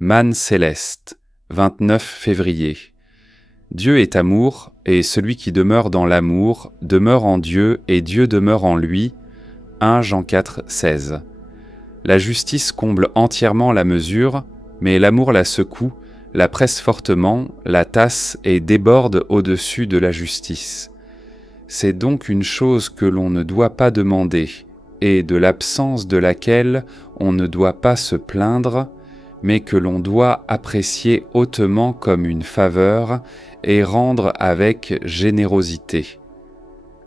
Manne céleste, 29 février. Dieu est amour, et celui qui demeure dans l'amour demeure en Dieu, et Dieu demeure en lui. 1 Jean 4, 16. La justice comble entièrement la mesure, mais l'amour la secoue, la presse fortement, la tasse et déborde au-dessus de la justice. C'est donc une chose que l'on ne doit pas demander, et de l'absence de laquelle on ne doit pas se plaindre, mais que l'on doit apprécier hautement comme une faveur et rendre avec générosité.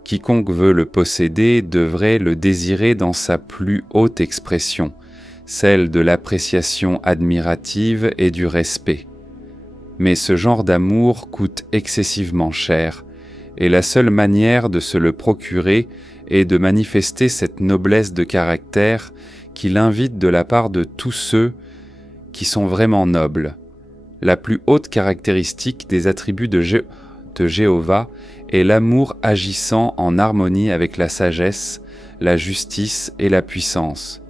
Quiconque veut le posséder devrait le désirer dans sa plus haute expression, celle de l'appréciation admirative et du respect. Mais ce genre d'amour coûte excessivement cher, et la seule manière de se le procurer est de manifester cette noblesse de caractère qui l'invite de la part de tous ceux qui sont vraiment nobles. La plus haute caractéristique des attributs de Jéhovah est l'amour agissant en harmonie avec la sagesse, la justice et la puissance.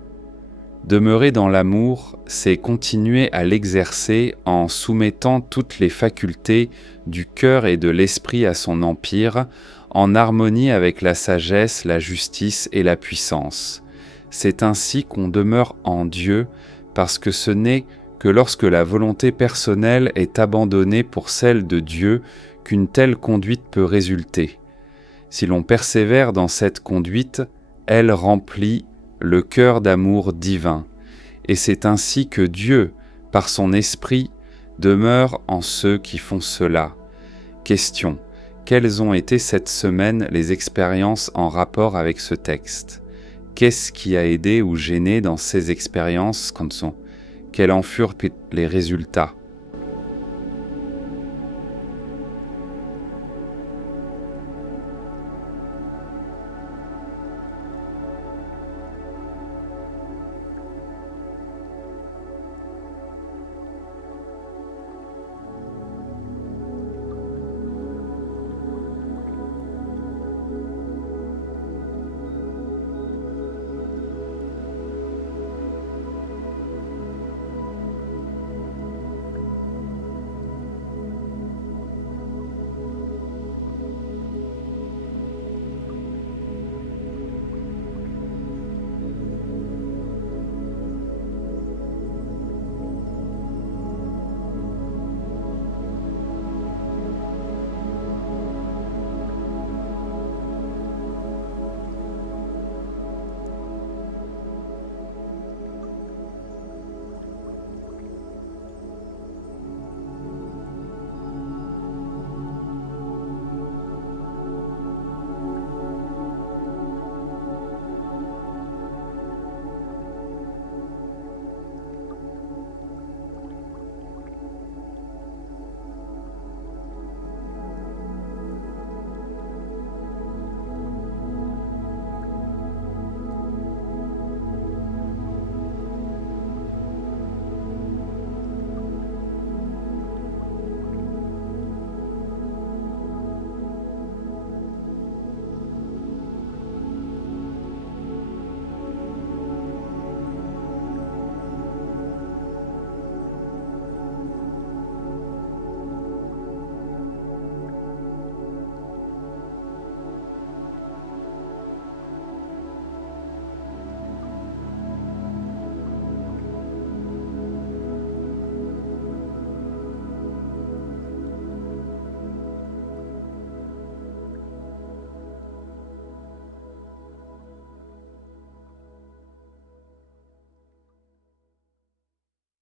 Demeurer dans l'amour, c'est continuer à l'exercer en soumettant toutes les facultés du cœur et de l'esprit à son empire, en harmonie avec la sagesse, la justice et la puissance. C'est ainsi qu'on demeure en Dieu, parce que ce n'est que lorsque la volonté personnelle est abandonnée pour celle de Dieu qu'une telle conduite peut résulter. Si l'on persévère dans cette conduite, elle remplit le cœur d'amour divin, et c'est ainsi que Dieu, par son esprit, demeure en ceux qui font cela. Question: quelles ont été cette semaine les expériences en rapport avec ce texte? Qu'est-ce qui a aidé ou gêné dans ces expériences? Quels en furent les résultats?